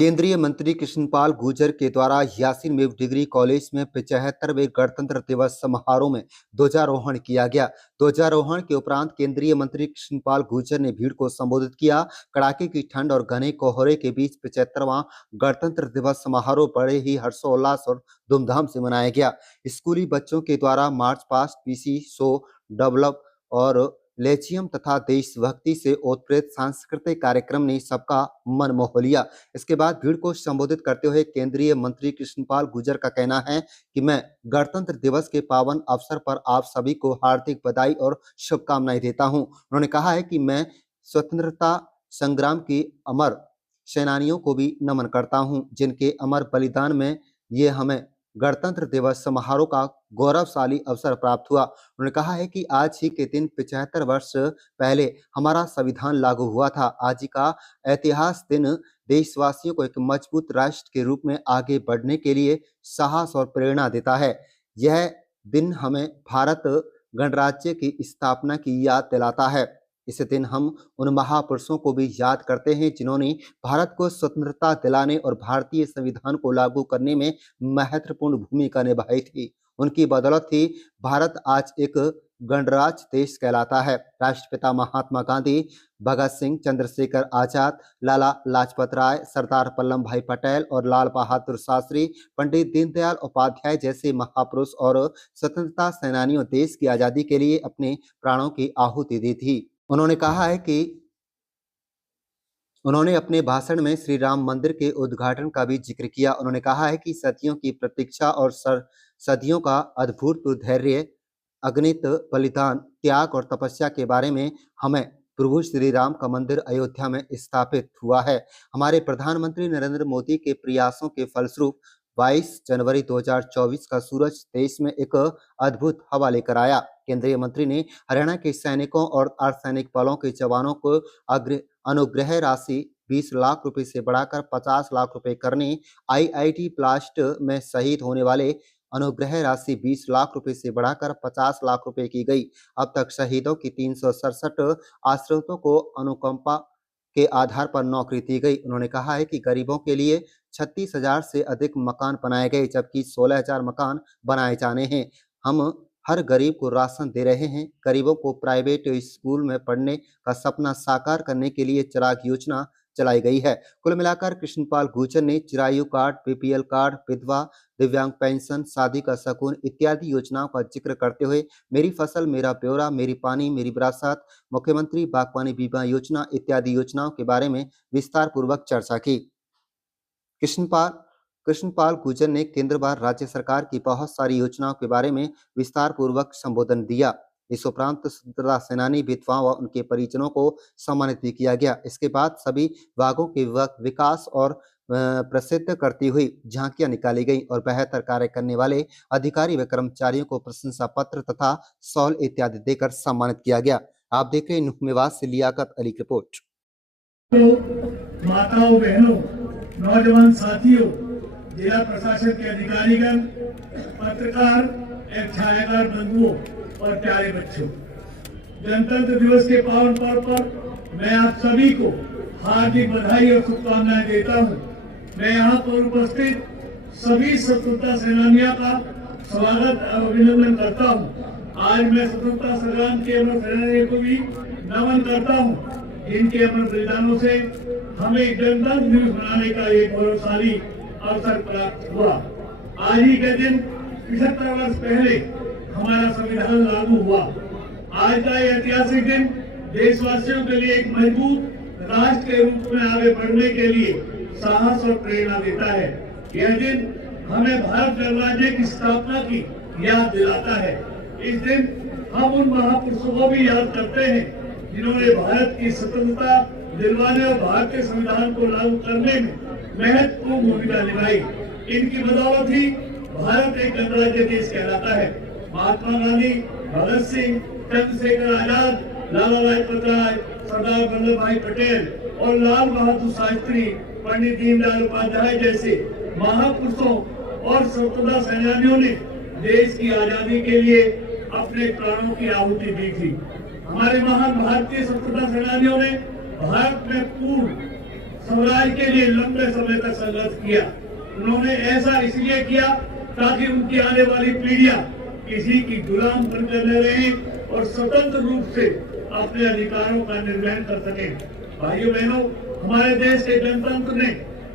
केंद्रीय मंत्री कृष्णपाल गुर्जर के द्वारा यासीन मेव डिग्री कॉलेज में 75वें गणतंत्र दिवस समारोह में ध्वजारोहण किया गया। ध्वजारोहण के उपरांत केंद्रीय मंत्री कृष्णपाल गुर्जर ने भीड़ को संबोधित किया। कड़ाके की ठंड और घने कोहरे के बीच 75वां गणतंत्र दिवस समारोह बड़े ही हर्षोल्लास और धूमधाम से मनाया गया। स्कूली बच्चों के द्वारा march past, PC show, develop और लेचियम तथा देशभक्ति से ओतप्रोत सांस्कृतिक कार्यक्रम ने सबका मन मोह लिया। इसके बाद भीड़ को संबोधित करते हुए केंद्रीय मंत्री कृष्णपाल गुर्जर का कहना है कि मैं गणतंत्र दिवस के पावन अवसर पर आप सभी को हार्दिक बधाई और शुभकामनाएं देता हूं। उन्होंने कहा है कि मैं स्वतंत्रता संग्राम की अमर सेनानियों को भी नमन करता हूं, जिनके अमर बलिदान में ये हमें गणतंत्र दिवस समारोह का गौरवशाली अवसर प्राप्त हुआ। उन्होंने कहा है कि आज ही के दिन 75 वर्ष पहले हमारा संविधान लागू हुआ था। आज का ऐतिहासिक दिन देशवासियों को एक मजबूत राष्ट्र के रूप में आगे बढ़ने के लिए साहस और प्रेरणा देता है। यह दिन हमें भारत गणराज्य की स्थापना की याद दिलाता है। इस दिन हम उन महापुरुषों को भी याद करते हैं जिन्होंने भारत को स्वतंत्रता दिलाने और भारतीय संविधान को लागू करने में महत्वपूर्ण भूमिका निभाई थी। उनकी बदौलत ही भारत आज एक गणराज्य देश कहलाता है। राष्ट्रपिता महात्मा गांधी, भगत सिंह, चंद्रशेखर आजाद, लाला लाजपत राय, सरदार वल्लभ भाई पटेल और लाल बहादुर शास्त्री, पंडित दीनदयाल उपाध्याय जैसे महापुरुष और स्वतंत्रता सेनानियों देश की आजादी के लिए अपने प्राणों की आहुति दी थी। उन्होंने कहा है कि उन्होंने अपने भाषण में श्री राम मंदिर के उद्घाटन का भी जिक्र किया। उन्होंने कहा है कि सदियों की प्रतीक्षा और सदियों का अद्भुत धैर्य, अगणित बलिदान, त्याग और तपस्या के बारे में हमें प्रभु श्री राम का मंदिर अयोध्या में स्थापित हुआ है। हमारे प्रधानमंत्री नरेंद्र मोदी के प्रयासों के फलस्वरूप 22 जनवरी 2024 का सूरज देश में एक अद्भुत हवा लेकर आया। केंद्रीय मंत्री ने हरियाणा के सैनिकों और अर्धसैनिक बलों के जवानों को अनुग्रह राशि 20 लाख रुपए से बढ़ाकर 50 लाख रुपए करने, आईआईटी ब्लास्ट में शहीद होने वाले अनुग्रह राशि 20 लाख रुपए से बढ़ाकर 50 लाख रुपए की गई। अब तक शहीदों की 367 आश्रितों को अनुकंपा के आधार पर नौकरी दी गई। उन्होंने कहा है कि गरीबों के लिए 36,000 से अधिक मकान बनाए गए, जबकि 16,000 मकान बनाए जाने हैं। हम हर गरीब को राशन दे रहे हैं। गरीबों को प्राइवेट स्कूल में पढ़ने का सपना साकार करने के लिए चिराग योजना चलाई गई है। कुल मिलाकर कृष्णपाल गुर्जर ने चिरायु कार्ड, बीपीएल कार्ड, विधवा, दिव्यांग पेंशन, शादी का शगुन इत्यादि योजनाओं का जिक्र करते हुए मेरी फसल मेरा ब्यौरा, मेरी पानी मेरी विरासत, मुख्यमंत्री बागवानी बीमा योजना इत्यादि योजनाओं के बारे में विस्तार पूर्वक चर्चा की। कृष्णपाल गुर्जर ने केंद्र व राज्य सरकार की बहुत सारी योजनाओं के बारे में विस्तार पूर्वक संबोधन दिया। इस उपरांत स्वतंत्रता सेनानी, विधवाओं व उनके परिजनों को सम्मानित भी किया गया। इसके बाद सभी विभागों के विकास और प्रसिद्ध करती हुई झांकियां निकाली गई और बेहतर कार्य करने वाले अधिकारी व कर्मचारियों को प्रशंसा पत्र तथा शॉल इत्यादि देकर सम्मानित किया गया। आप देख रहे हैं मेवात से लियाकत अली की रिपोर्ट। माताओं, बहनों, नौजवान साथियों, जिला प्रशासन के अधिकारीगण, पत्रकार एवं छायाकार बंधुओं और प्यारे बच्चों, गणतंत्र दिवस के पावन पर्व पर मैं आप सभी को हार्दिक बधाई और शुभकामनाएं देता हूं। मैं यहाँ पर उपस्थित सभी स्वतंत्रता सेनानियों का स्वागत और अभिनंदन करता हूं। आज मैं स्वतंत्रता संग्राम के अमर सेनानियों को भी नमन करता हूं, जिनके अमर बलिदानों से हमें गणतंत्र दिवस मनाने का एक गौरवशाली अवसर प्राप्त हुआ। आज ही के दिन 75 वर्ष पहले हमारा संविधान लागू हुआ। आज का यह ऐतिहासिक दिन देशवासियों के लिए एक मजबूत राष्ट्र के रूप में आगे बढ़ने के लिए साहस और प्रेरणा देता है। यह दिन हमें भारत गणराज्य की स्थापना की याद दिलाता है। इस दिन हम उन महापुरुषों को भी याद करते हैं जिन्होंने भारत की स्वतंत्रता दिलवाने और भारतीय संविधान को लागू करने में महत्वपूर्ण भूमिका निभाई। इनकी बदौलत ही भारत एक गणराज्य देश कहलाता है। महात्मा गांधी, भगत सिंह, चंद्रशेखर आजाद, लाला लाजपत राय, सरदार वल्लभ भाई पटेल और लाल बहादुर शास्त्री, पंडित दीनदयाल उपाध्याय जैसे महापुरुषों और स्वतंत्रता सेनानियों ने देश की आजादी के लिए अपने प्राणों की आहुति दी थी। हमारे महान भारतीय स्वतंत्रता सेनानियों ने भारत में पूर्ण स्वराज के लिए लंबे समय तक संघर्ष किया। उन्होंने ऐसा इसलिए किया ताकि उनकी आने वाली पीढ़ियां किसी की गुलाम बनकर न रहे और स्वतंत्र रूप से अपने अधिकारों का निर्वहन कर सके। भाइयों बहनों, हमारे देश के जनतंत्र ने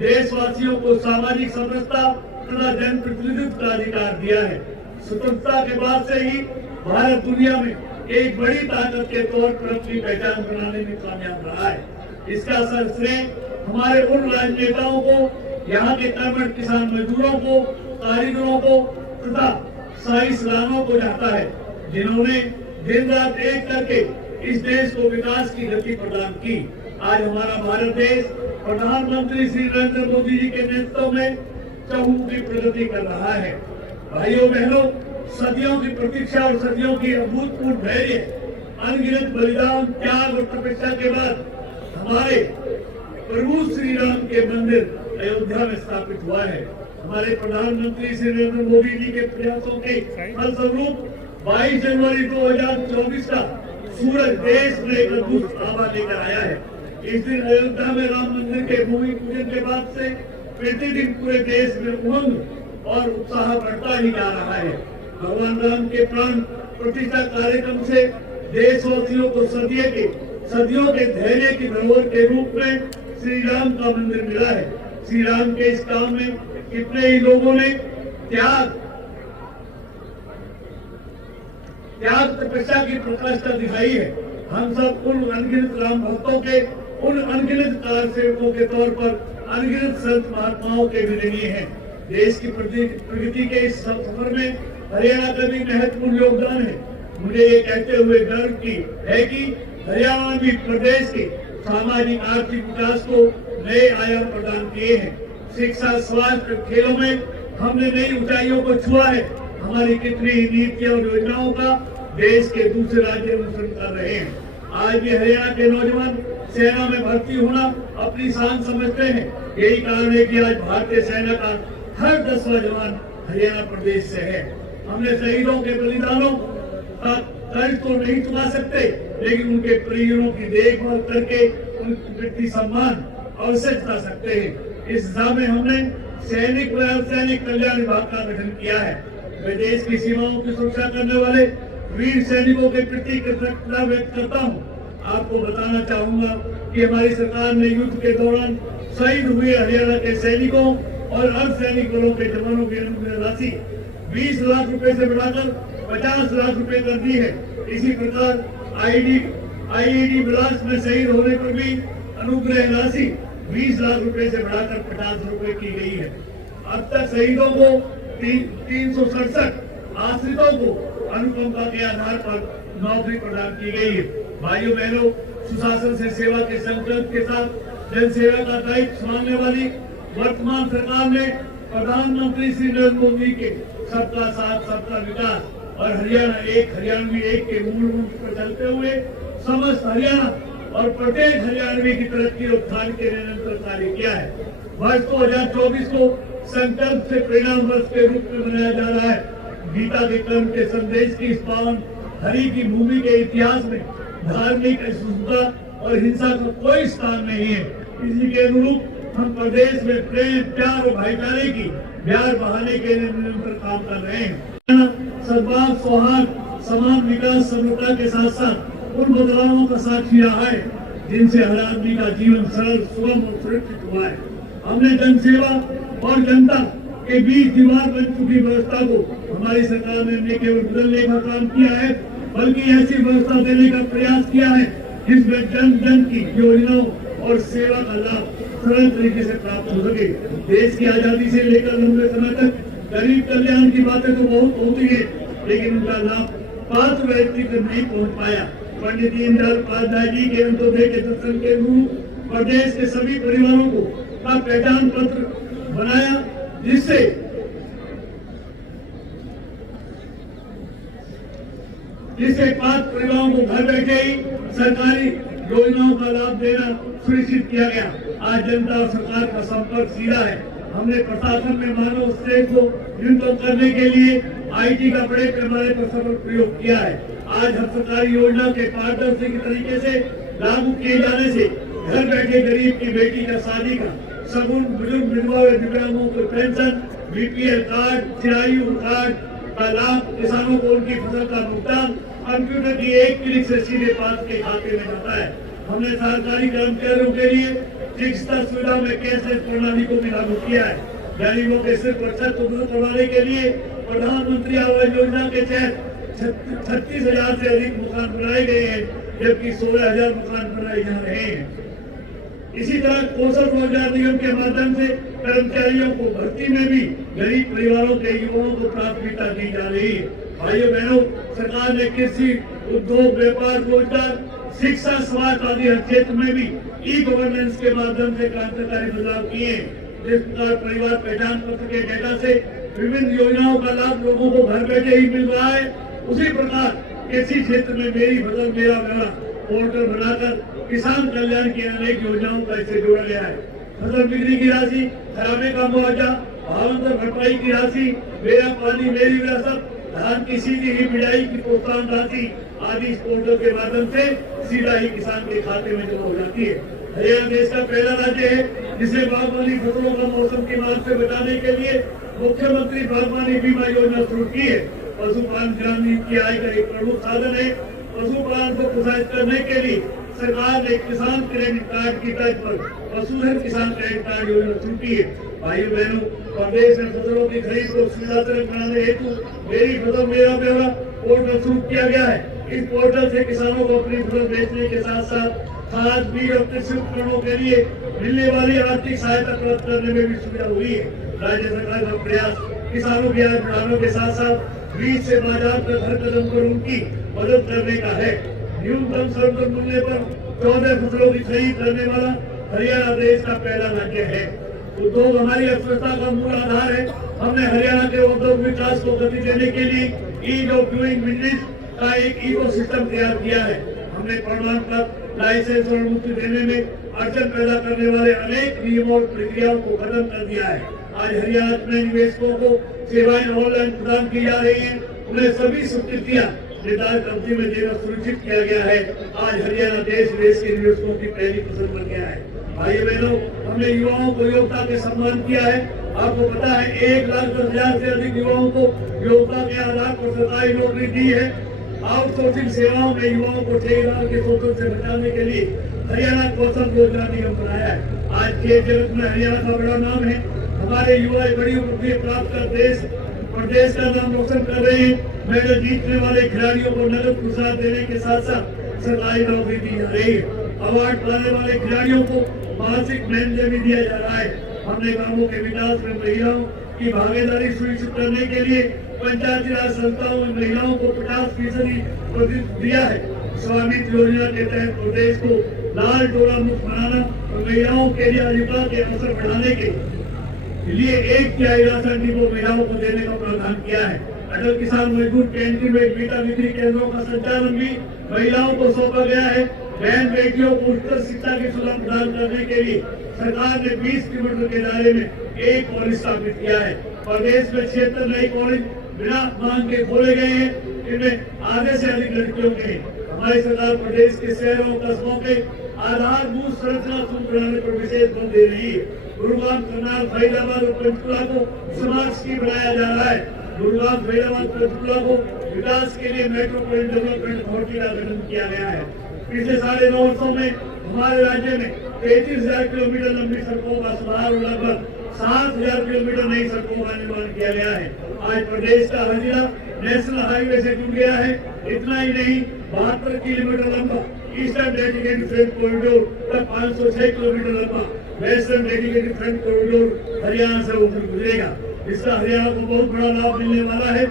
देशवासियों को सामाजिक समरसता तथा जनप्रतिनिधित्व का अधिकार दिया है। स्वतंत्रता के बाद से ही भारत दुनिया में एक बड़ी ताकत के तौर पर अपनी पहचान बनाने में कामयाब रहा है। इसका श्रेय हमारे उन राजनेताओं को, यहाँ के कर्मठ किसान मजदूरों को, कारीगरों को तथा साइंसदानों को जाता है, जिन्होंने दिन रात एक करके इस देश को विकास की गति प्रदान की। आज हमारा भारत देश प्रधानमंत्री श्री नरेंद्र मोदी जी के नेतृत्व में चहुमुखी प्रगति कर रहा है। भाइयों बहनों, सदियों की प्रतीक्षा और सदियों की अभूतपूर्व धैर्य, अनगिनत बलिदान, त्याग और तपस्या के बाद हमारे प्रभु श्री राम के मंदिर अयोध्या में स्थापित हुआ है। हमारे प्रधानमंत्री श्री नरेंद्र मोदी जी के प्रयासों के फलस्वरूप 22 जनवरी 2024 का सूरज देश में एक अद्भुत आभा लेकर आया है। इस दिन अयोध्या में राम मंदिर के भूमि पूजन के बाद से प्रतिदिन पूरे देश में उमंग और उत्साह बढ़ता ही जा रहा है। भगवान राम के प्राण प्रतिष्ठा कार्यक्रम से देशवासियों को सदियों के धैर्य की धरोहर के रूप में श्री राम का मंदिर मिला है। श्री राम के इस काम में कितने ही लोगों ने त्याग तपस्या की प्रकाष्ठा दिखाई है। हम सब उन अनगिनत राम भक्तों के, उन अनगिनत कार सेवकों के तौर पर अनगिनत संत महात्माओं के विनयी हैं। देश की प्रगति के इस सफर में हरियाणा का भी महत्वपूर्ण योगदान है। मुझे ये कहते हुए गर्व है कि हरियाणा भी प्रदेश के सामाजिक आर्थिक विकास को नए आयाम प्रदान किए हैं। शिक्षा, स्वास्थ्य, खेलों में हमने नई ऊंचाइयों को छुआ है। हमारी कितनी नीतियों और योजनाओं का देश के दूसरे राज्य अनुसरण कर रहे हैं। आज भी हरियाणा के नौजवान सेना में भर्ती होना अपनी शान समझते हैं। यही कारण है कि आज भारतीय सेना का हर 10वां जवान हरियाणा प्रदेश से है। हमने शहीदों के बलिदानों का कर्ज तो नहीं चुका सकते, लेकिन उनके परिजनों की देखभाल करके उनके प्रति सम्मान अवश्य जता सकते हैं। इस हिसाब में हमने सैनिक व अर्धसैनिक कल्याण विभाग का गठन किया है। मैं देश की सीमाओं की सुरक्षा करने वाले वीर सैनिकों के प्रति कृतज्ञता व्यक्त करता हूँ। आपको बताना चाहूंगा कि हमारी सरकार ने युद्ध के दौरान शहीद हुए हरियाणा के सैनिकों और अर्धसैनिक बलों के जवानों की अनुग्रह राशि 20 लाख रुपए से बढ़ाकर 50 लाख रुपए कर दी है। इसी प्रकार आईईडी ब्लास्ट में शहीद होने पर भी अनुग्रह राशि 20 लाख रुपए से बढ़ाकर 50 रुपए की गई है। अब तक शहीदों को 367 आश्रितों को अनुकंपा के आधार पर नौकरी प्रदान की गई है। भाइयों बहनों, सुशासन से सेवा के संकल्प के साथ जन सेवा का दायित्व संभालने वाली वर्तमान सरकार ने प्रधानमंत्री श्री नरेंद्र मोदी के सबका साथ सबका विकास और हरियाणा एक हरियाणवी एक के मूल मंत्र पर चलते हुए समस्त हरियाणा और प्रत्येक हरियाणवी की तरक्की और उत्थान के निरंतर कार्य किया है। वर्ष 2024 को संकल्प से परिणाम वर्ष के रूप में मनाया जा रहा है। गीता के कर्म के संदेश की इस पावन हरि की भूमि के इतिहास में धार्मिक असहिष्णुता और हिंसा का कोई स्थान नहीं है। इसी के अनुरूप हम प्रदेश में प्रेम, प्यार और भाईचारे की ब्यार बहाने के लिए निरंतर काम कर रहे हैं। सद्भाव, सौहार्द, समान विकास, समृद्धता के साथ साथ उन बदलावों का साक्षी रहा है जिनसे हर आदमी का जीवन सरल, सुगम और सुरक्षित हुआ है। हमने जनसेवा और जनता के बीच दीवार बन चुकी व्यवस्था को हमारी सरकार ने न केवल बदलने का काम किया है, बल्कि ऐसी व्यवस्था देने का प्रयास किया है जिसमें जन जन की योजनाओं और सेवा का लाभ सरल तरीके से प्राप्त हो सके। देश की आजादी से लेकर लंबे समय तक गरीब कल्याण की बातें तो बहुत होती है, लेकिन उनका लाभ पात्र व्यक्ति तक नहीं पहुंच पाया। पंडित दीनदयाल उपाध्याय जी के अंत्योदय के दर्शन के अनुरूप प्रदेश के सभी परिवारों को का पहचान पत्र बनाया, जिससे पात्र परिवारों को घर बैठे ही सरकारी योजनाओं का लाभ देना सुनिश्चित किया गया। आज जनता और सरकार का संपर्क सीधा है। हमने प्रशासन में मानव स्नेह को न्यूनतम करने के लिए आईटी का बड़े पैमाने पर सफल प्रयोग किया है। आज हर सरकारी योजना के पारदर्शी तरीके से लागू किए जाने से घर बैठे गरीब की बेटी का शादी का, सगुन, बुजुर्ग, विधवा व दिव्यांगों को pension, BPL card, Chirayu card का लाभ, किसानों को उनकी फसल का भुगतान कंप्यूटर की एक क्लिक से सीधे पात्र के खाते में जाता है। हमने सरकारी कर्मचारियों के लिए चिकित्सा सुविधा में कैशलेस प्रणाली को भी लागू किया है। गरीबों के सिर पर छत दूर करवाने के लिए प्रधानमंत्री आवास योजना के तहत 36,000 से अधिक मकान बनाए गए हैं, जबकि 16,000 मकान बनाए जा रहे हैं। इसी तरह कौशल रोजगार निगम के माध्यम से कर्मचारियों को भर्ती में भी गरीब परिवारों के युवाओं को प्राथमिकता दी जा रही है। भाइयों बहनों, सरकार ने कृषि, उद्योग, व्यापार, रोजगार, शिक्षा, स्वास्थ्य आदि हर क्षेत्र में भी ई गवर्नेंस के माध्यम से क्रांतिकारी बदलाव किए। जिस प्रकार परिवार पहचान पत्र के डेटा से विभिन्न योजनाओं का लाभ लोगों को घर बैठे ही मिल रहा है, उसी प्रकार कृषि क्षेत्र में मेरी फसल मेरा मेला पोर्टल बनाकर किसान कल्याण की अनेक योजनाओं का इससे जोड़ा गया है। फसल बिक्री की राशि, खराबे का मुआवजा, भावांतर भरपाई की राशि, मेरा पानी मेरी विरासत, धान की सीधी ही बिजाई की प्रोत्साहन राशि आदि इस पोर्टल के माध्यम से सीधा ही किसान के खाते में जमा हो जाती है। हरियाणा देश का पहला राज्य है जिसे बागवानी फसलों का मौसम की मार से बचाने के लिए मुख्यमंत्री बागवानी बीमा योजना शुरू की है। पशुपालन ग्रामीण की आय का एक प्रमुख साधन है। पशुपालन को प्रोत्साहित करने के लिए सरकार ने किसान क्रेडिट कार्ड की तर्ज पर पशुधन किसान क्रेडिट कार्ड योजना शुरू की है। भाइयों बहनों, प्रदेश में फसलों की खरीद को सुविधाजनक बनाने हेतु मेरी फसल मेरा ब्यौरा पोर्टल शुरू किया गया है। इस पोर्टल से किसानों को अपनी फसल बेचने के साथ साथ खाद, बीज और कृषि उपकरणों के लिए मिलने वाली आर्थिक सहायता प्राप्त करने में भी सुविधा हुई है। राज्य सरकार का प्रयास किसानों की आय बढ़ाने के साथ साथ बीज से बाजार तक हर कदम पर उनकी मदद करने का है। न्यूनतम समर्थन मूल्य पर 14 फसलों की खरीद करने वाला हरियाणा देश का पहला राज्य है। उद्योग हमारी अर्थव्यवस्था का मूल आधार है। हमने हरियाणा के उद्योग विकास को गति देने के लिए ईज ऑफ डूइंग बिजनेस का एक इकोसिस्टम तैयार किया है। हमने प्रमाण पत्र, लाइसेंस और अनुमति देने में अड़चन पैदा करने वाले अनेक नियमों और प्रक्रियाओं को खत्म कर दिया है। आज हरियाणा में निवेशकों को सेवाएं ऑनलाइन प्रदान की जा रही है। उन्हें सभी स्वीकृतियां निर्धारित अवधि में देना सुनिश्चित किया गया है। आज हरियाणा देश के निवेशकों की पहली पसंद बन गया है। भाई बहनों, हमने युवाओं को योग्यता के सम्मान किया है। आपको पता है 1,10,000 से अधिक युवाओं को योग्यता के आधार पर सरकारी नौकरी दी है। आउटसोर्सिंग सेवाओं में युवाओं को ठेकेदार के शोषण से बचाने के लिए हरियाणा कौशल रोजगार निगम बनाया है। आज के जगत में हरियाणा का बड़ा नाम है। हमारे युवा बड़ी उपलब्धि प्राप्त कर देश प्रदेश का नाम रोशन कर रहे हैं। मेडल जीतने वाले खिलाड़ियों को नगद पुरस्कार देने के साथ साथ सरकारी नौकरी दी जा रही है। अवार्ड पाने वाले खिलाड़ियों को मासिक मेंशन भी दिया जा रहा है। हमने गांवों के विकास में महिलाओं की भागीदारी सुनिश्चित करने के लिए पंचायती राज संस्थाओं में महिलाओं को 50% दिया है। स्वामित्व योजना के तहत प्रदेश को लाल डोरा मुक्त बनाना और महिलाओं के लिए आजीविका के अवसर बढ़ाने के लिए 1/3 राशन डिपो महिलाओं को देने का प्रावधान किया है। अटल किसान मजदूर कैंटीन में बीटा बिक्री केंद्रों का संचालन भी महिलाओं को सौंपा गया है। बहन बेटियों को उच्च शिक्षा की सुविधा प्रदान करने के लिए सरकार ने 20 किलोमीटर के दायरे में एक कॉलेज स्थापित किया है। प्रदेश में 76 नए कॉलेज बिना मांग के खोले गए हैं। इनमें आधे से अधिक लड़कियों के हैं। हमारी सरकार प्रदेश के शहरों कस्बों के आधारभूत संरचना सुदृढ़ पर विशेष बल दे रही है। गुरुग्राम, करनाल, फरीदाबाद और पंचकुला को स्मार्ट सिटी बनाया जा रहा है। गुरुग्राम, फरीदाबाद, पंचकुला को विकास के लिए मेट्रोपॉलिटन डेवलपमेंट अथॉरिटी का गठन किया गया है। पिछले 9.5 वर्षों में हमारे राज्य में 33,000 किलोमीटर लंबी सड़कों का सुधार और लगभग 7,000 किलोमीटर नई सड़कों का निर्माण किया गया है। आज प्रदेश का हर जिला नेशनल हाईवे से जुड़ गया है। इतना ही नहीं, 72 किलोमीटर लंबा ईस्टर्न डेडिकेटेड फ्रेट कॉरिडोर तक 506 किलोमीटर लंबा western dedicated freight corridor Haryana से होकर गुजरेगा। इसका हरियाणा को बहुत बड़ा लाभ मिलने वाला है।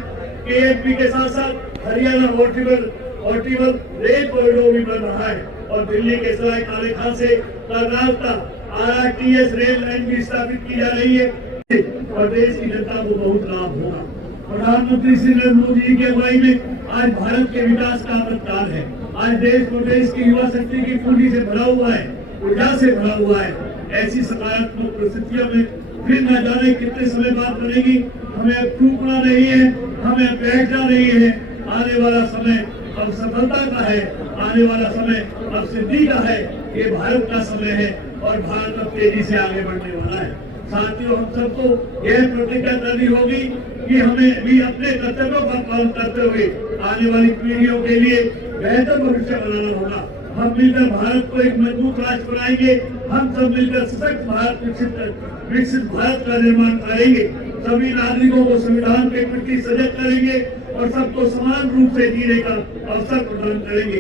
KFP के साथ साथ हरियाणा ऑर्टिबल रेल कॉरिडोर भी बन रहा है और दिल्ली के सराय काले खां से करनाल तक RRTS रेल लाइन भी स्थापित की जा रही है। प्रदेश की जनता को बहुत लाभ होगा। प्रधानमंत्री श्री नरेंद्र मोदी जी की अगुवाई में आज भारत के विकास का अमृतकाल है। आज देश प्रदेश की युवा शक्ति की पूंजी से भरा हुआ है, ऊर्जा से भरा हुआ है। ऐसी सकारात्मक परिस्थितियों में फिर न जाने कितने समय बाद बनेगी। हमें अब टूटना नहीं है, हमें बैठना नहीं है। आने वाला समय अब सफलता का है, आने वाला समय अब सिद्धि का है। ये भारत का समय है और भारत अब तेजी से आगे बढ़ने वाला है। साथियों, हम सबको यह प्रतिज्ञा करनी होगी कि हमें भी अपने कर्तव्यों का पालन करते हुए आने वाली पीढ़ियों के लिए बेहतर भविष्य बनाना होगा। हम मिलकर भारत को एक मजबूत राष्ट्र बनाएंगे। हम सब मिलकर सशक्त भारत, विकसित भारत का निर्माण करेंगे। सभी नागरिकों को संविधान के प्रति सजग करेंगे और सबको समान रूप से जीने का अवसर प्रदान करेंगे।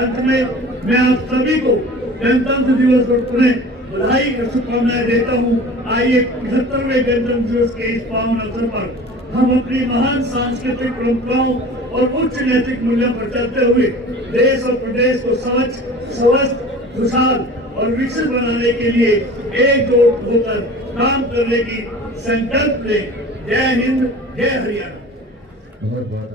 अंत में मैं आप सभी को गणतंत्र दिवस पर पुनः बधाई और शुभकामनाएं देता हूँ। आइए 75वें गणतंत्र दिवस के इस पावन अवसर पर हम अपनी महान सांस्कृतिक परंपराओं और उच्च नैतिक मूल्यों पर चलते हुए देश और प्रदेश को स्वच्छ, स्वस्थ, खुशहाल और विकसित बनाने के लिए एकजुट होकर काम करने की संकल्प लें। जय हिंद, जय हरियाणा। बहुत बहुत